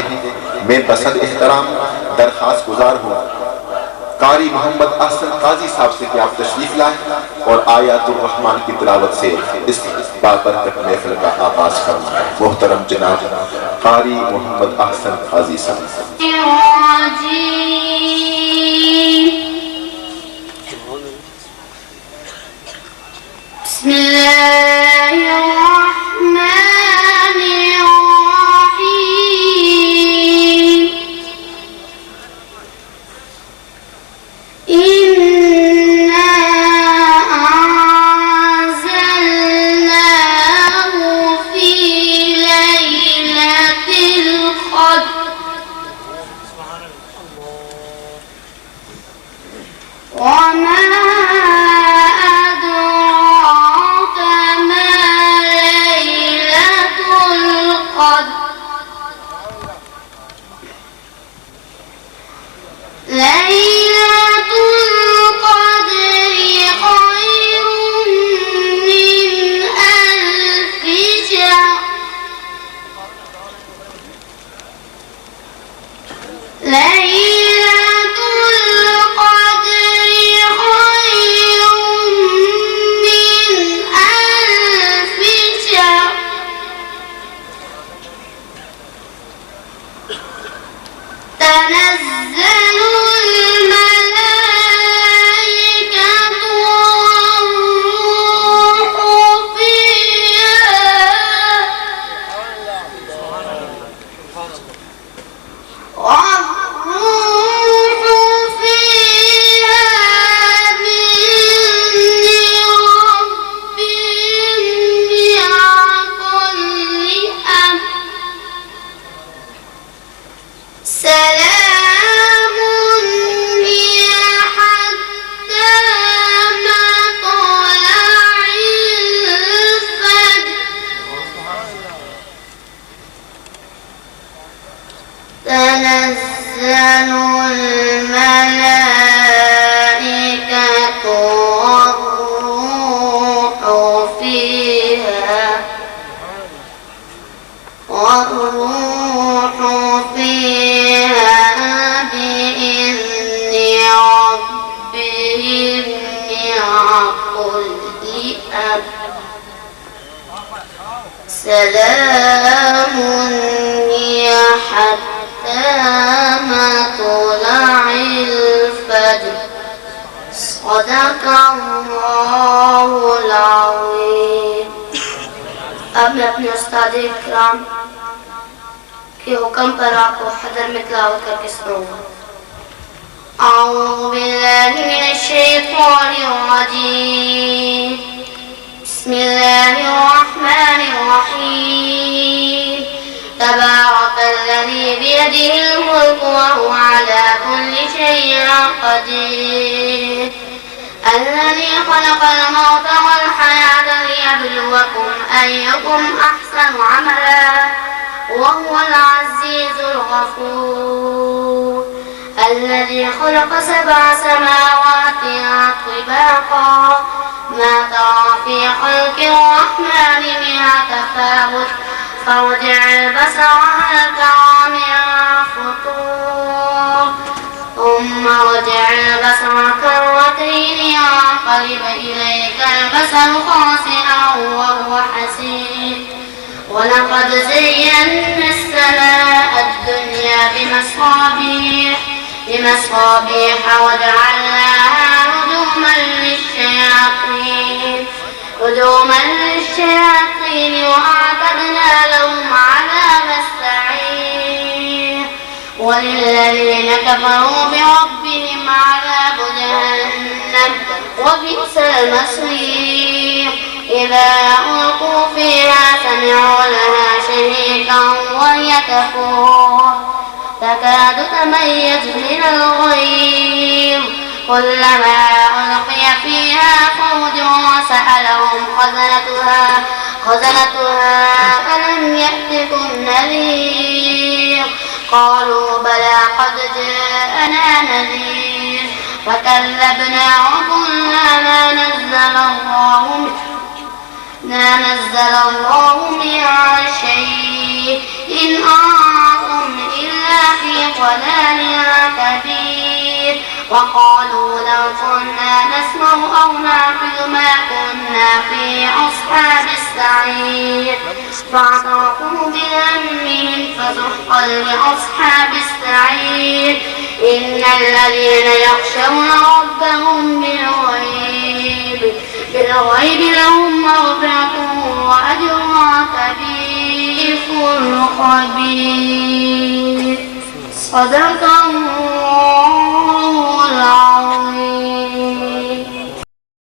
फरमाते हैं, मैं बसद एहतराम दरखास्त गुजार हूँ कारी मोहम्मद अहसन काजी साहब से कि आप तशरीफ लाएं और आयातुर रहमान की तिलावत से इस बाबरकत महफिल का आगाज फरमाएं। मोहतरम जनाब कारी मोहम्मद अहसन काजी साहब। अब मैं अपने उस्ताद इकराम के हुक्म पर आपको हदर में तिलावत करके सुनाऊंगा। औज़ु बिल्लाहि मिनश शैतानिर रजीम। बिस्मिल्लाहिर रहमानिर रहीम। तबारकल्लज़ी बियदिहिल मुल्कु व हुवा अला कुल्लि शैइन क़दीर। الذي خلق الموت والحياة ليبلوكم أيكم أحسن عملا وهو العزيز الغفور. الذي خلق 7 سماوات طباقا ما ترى في خلق الرحمن من تفاوت فارجع البصر هل ترى من فطور ثم ارجع البصر كرتين ينقلب إليك البصر خاسئا وهو حسير. ولقد زينا السماء الدنيا بمصابيح وجعلناها رجوما للشياطين وأعتدنا لهم عذاب السعير. وللذين كفروا بربهم عذاب جهنم وبئس المصير. إذا ألقوا فيها سمعوا لها شهيقا وهي تفور تكاد تميز من الغيظ. كلما ألقي فيها فوج سألهم خزنتها ألم يأتكم نذير قالوا بلى قد جاءنا نذير فكذبنا وقلنا ما نزل الله من شيء إن أنتم وقالوا لو كنا نسمع أو نعقل ما كنا في أصحاب السعير فاعترفوا بذنبهم فسحقا لأصحاب السعير إن الذين يخشون ربهم بالغيب لهم مغفرة وأجر كبير خبير صدق الله